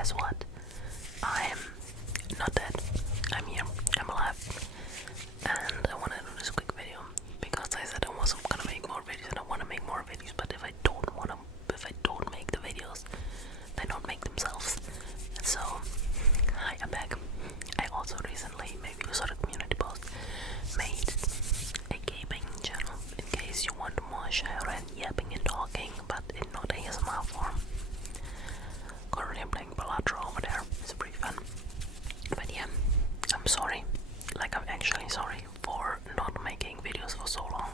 guess what? I'm not dead. I'm here. I'm alive. And I want to do this quick video because I said I was gonna make more videos and I want to make more videos. But if I don't make the videos, they don't make themselves. And so, hi, I'm back. I also recently, maybe you saw the community post, made a gaming channel in case you want more Shyaren yapping and talking, but in not ASMR form. Currently I'm playing Elgato over there. It's pretty fun. But yeah, I'm sorry. Like, I'm actually sorry for not making videos for so long.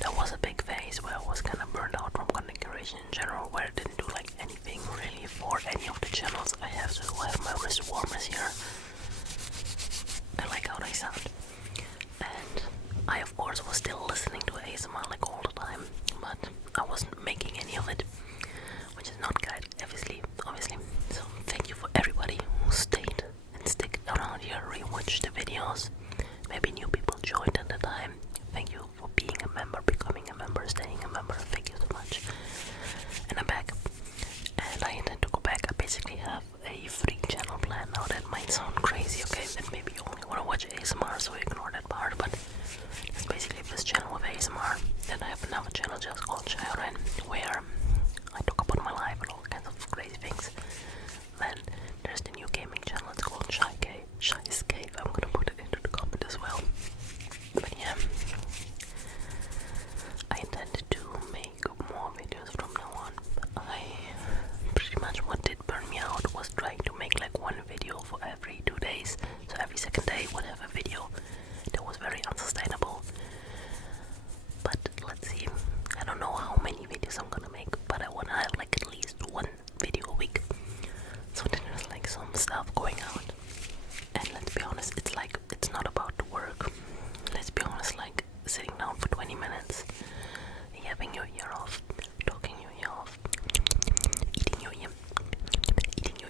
There was a big phase where I was kind of burned out from content creation in general, where I didn't do like anything really for any of the channels. I have to have my wrist warmers here. I like how they sound. And I of course was still listening to ASMR like all the time, but I wasn't making any of it, which is not good, obviously. So thank you for everybody who stayed and stick around here, rewatch the videos. Maybe new people joined at the time. Thank you for being a member, becoming a member, staying a member. Thank you so much. And I'm back. And I intend to go back. I basically have a free channel plan now. That might sound crazy, okay? That maybe you only want to watch ASMR, so ignore that part. But it's basically this channel with ASMR. Then I have another channel just called Shyaren, where I talk about my life and all kinds of crazy things. Then there's the new gaming channel. It's called Shy's Cave. I'm gonna put it into the comment as well. But yeah, I intended to make more videos from now on. I pretty much what did burn me out was trying to make like one video for every 2 days. So every second day would have a video. That was very unsustainable. But let's see. I don't know how many videos I'm gonna make, but I wanna have like at least one video a week. So then there's like some stuff going out. And let's be honest, it's not about the work. Let's be honest, like sitting down for 20 minutes, yapping your ear off, talking your ear off, eating your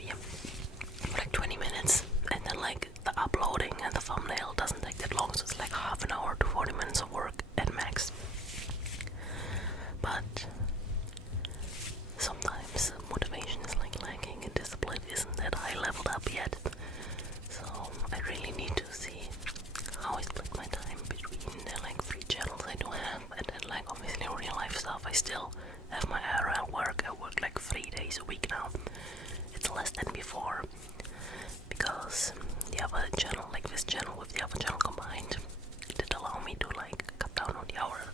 ear for like 20 minutes, and then like the uploading and the thumbnail doesn't take that long, so it's like half an hour to 40 minutes of work at max. But sometimes motivation is like lacking and discipline isn't that high leveled up yet. So I really need to see how I split my time between the like 3 channels I do have, and then like obviously real life stuff. I still have my IRL work. I work like 3 days a week now. It's less than before because the other channel, like this channel with the other channel combined, did allow me to like cut down on the hours.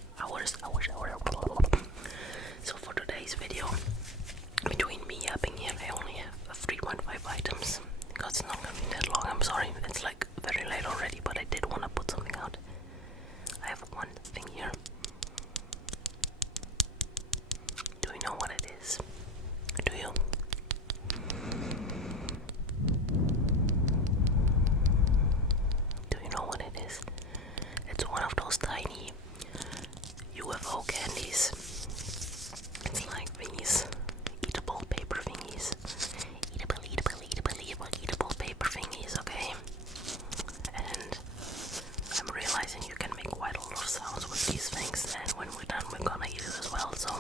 So for today's video, between me yapping here, I only have 3.5 items. God, it's not gonna be that long. I'm sorry, it's like very late already, but I did want to put something out. I have one thing here. Do you know what it is? Do you? Do you know what it is? It's one of those tiny UFO candies. It's like these eatable paper thingies. Eatable paper thingies, okay? And I'm realizing you can make quite a lot of sounds with these things, and when we're done, we're gonna eat it as well. So,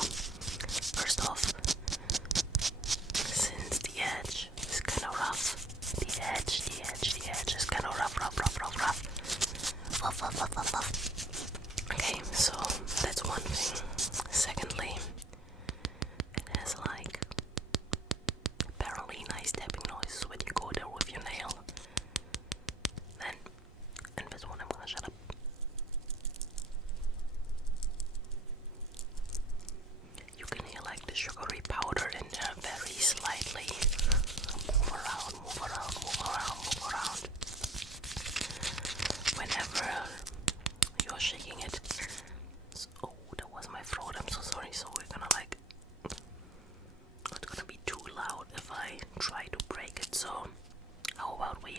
first off, since the edge is kind of rough, the edge is kind of rough. Okay, so that's one thing. Secondly, it has like apparently nice tapping noises when you go there with your nail. Then, and this one I'm gonna shut up. You can hear like the sugary powder in there very slightly. Move around. Whenever you're shaking it. So, oh, that was my throat. I'm so sorry. So we're gonna like, it's gonna be too loud if I try to break it. So how about we?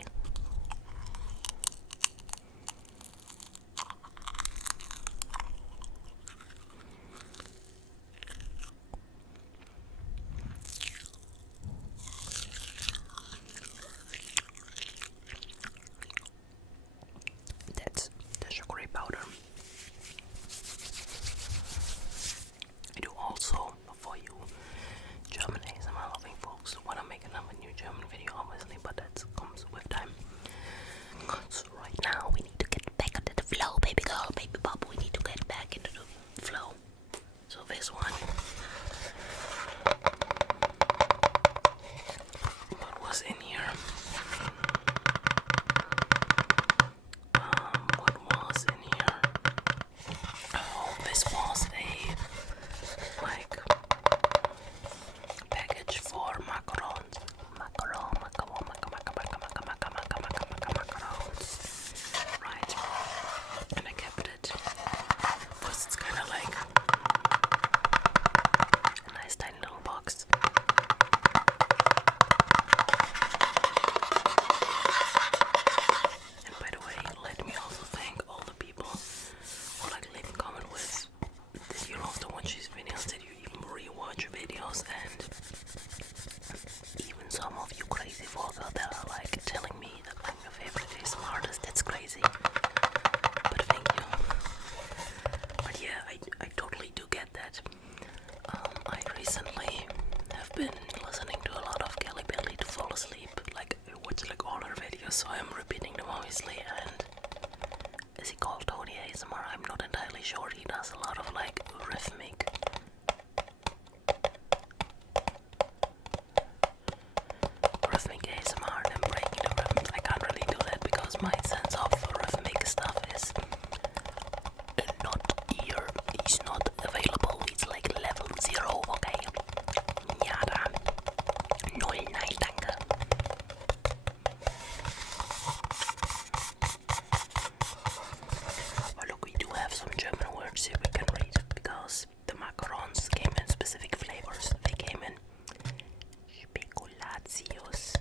That's the sugary powder. recently have been listening to a lot of Kelly Bailey to fall asleep. Like, I watch like all her videos, so I'm repeating them obviously. And is he called Tony ASMR? I'm not entirely sure. He does a lot of like rhythmic ASMR and breaking the rhythms. I can't really do that because my sense of rhythmic stuff is not here. It's not available. It's like level 0, okay? Ja, da. 0, nein, danke. Well, look, we do have some German words here we can read because the macarons came in specific flavors. They came in Spekulatius,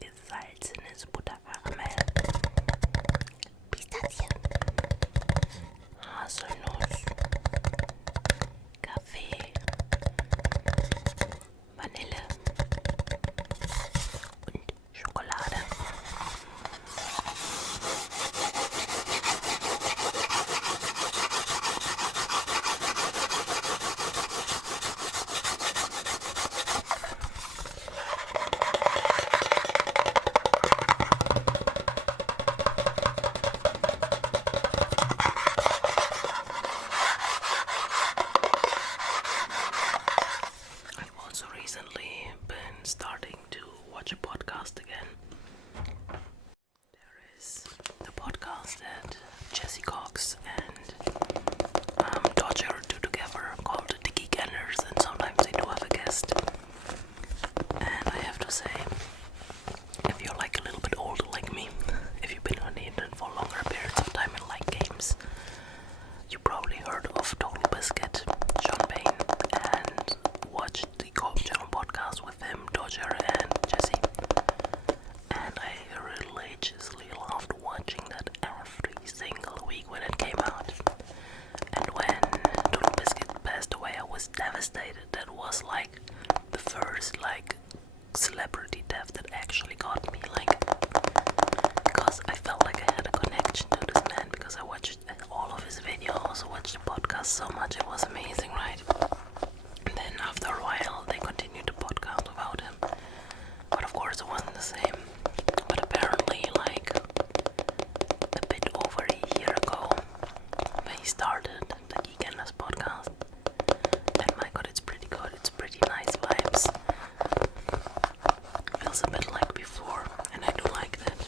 gesalzenes Butterkaramell, Pistazien, Haselnuss, Kaffee, Vanille und Schokolade. I've also recently been starting to watch a podcast again. There is the podcast that Jesse Cox and Dodger do together called The Geekenders, and sometimes they do have a guest. And I have to say, if you're like a little bit older like me, if you've been on the internet for longer periods of time and like games, you probably heard of Total Biscuit, Sean Payne, and watched the Co-op Channel podcast with him, Dodger, and Jesse. And I religiously loved watching that every single week when it came out. And when Total Biscuit passed away, I was devastated. That was like the first like celebrity death that actually got me, like, because I felt like I had a connection to this man because I watched all of his videos, I watched the podcast so much. It was amazing, right? And then after a while they continued the podcast without him, but of course it wasn't the same. But apparently, like a bit over a year ago, they started the Geekenders podcast, and my god, it's pretty good. It's pretty nice vibes. Feels a bit like before, and I do like that.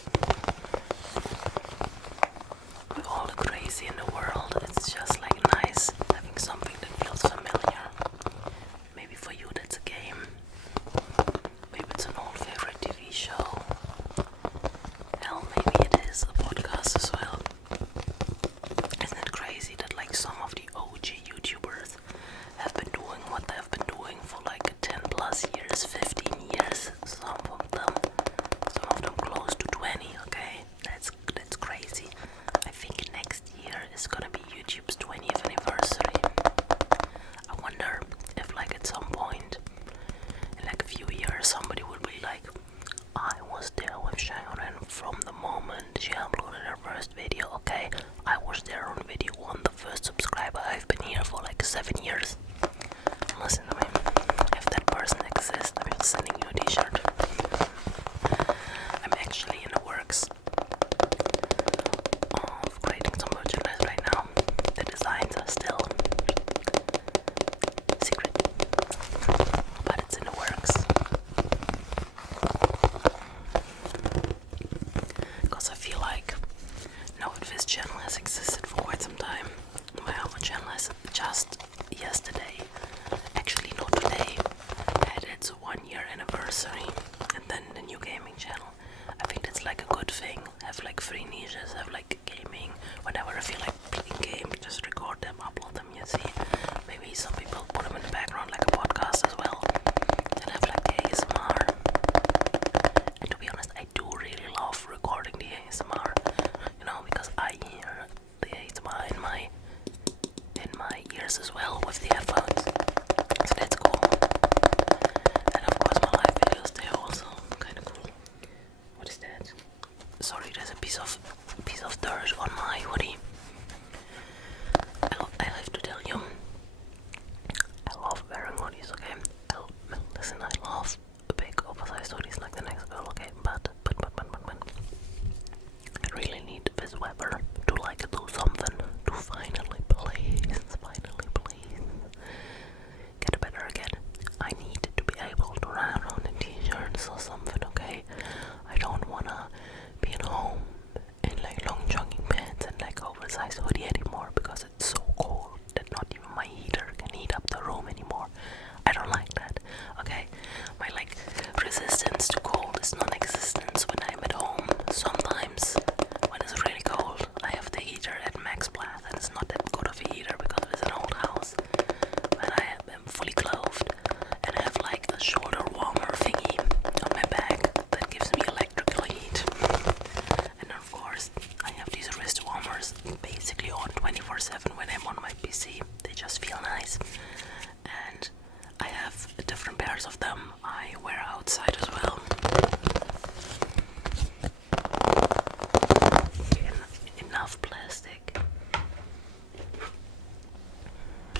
With all the crazy in the world, it's just like nice having something that feels familiar. tends to cold is non-existent when I'm at home. Sometimes when it's really cold, I have the heater at max blast, and it's not that good of a heater because it's an old house. But I am fully clothed and have like a shoulder warmer thingy on my back that gives me electrical heat. And of course, I have these wrist warmers basically on 24/7 when I'm on my PC. They just feel nice. And I have different pairs of them I wear outside as well. Enough plastic.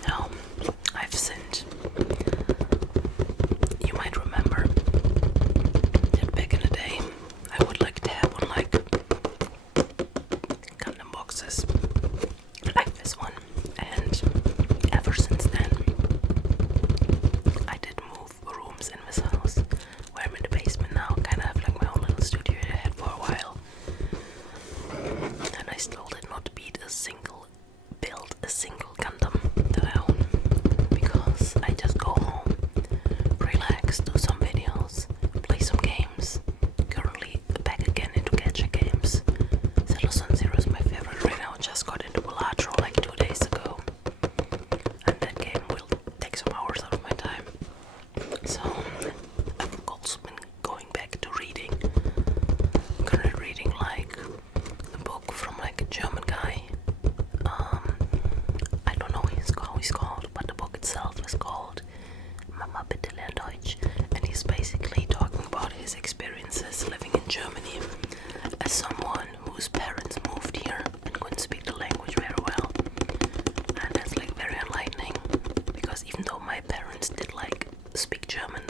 Now, I've sinned. You might remember that back in the day, I would like tap on like Gundam boxes, like this one, and ever since then, I did move rooms in this house, where I'm in the basement now, kind of have like my own little studio I had for a while, and I still did not build a single Gundam that I own, because I just go home, relax, do some videos, play some games. Currently back again into gacha games. Zero Sun Zero is my favorite right now. Just got into Elgato like 2 days ago, and that game will take some hours out of my time. So I've also been going back to reading. I'm currently reading like a book from like a German guy. I don't know how he's called, but the book itself is called Mama bitte lern Deutsch, and he's basically talking about his experiences living in Germany as someone whose parents moved here and couldn't speak the language very well. And that's like very enlightening, because even though my parents did like speak German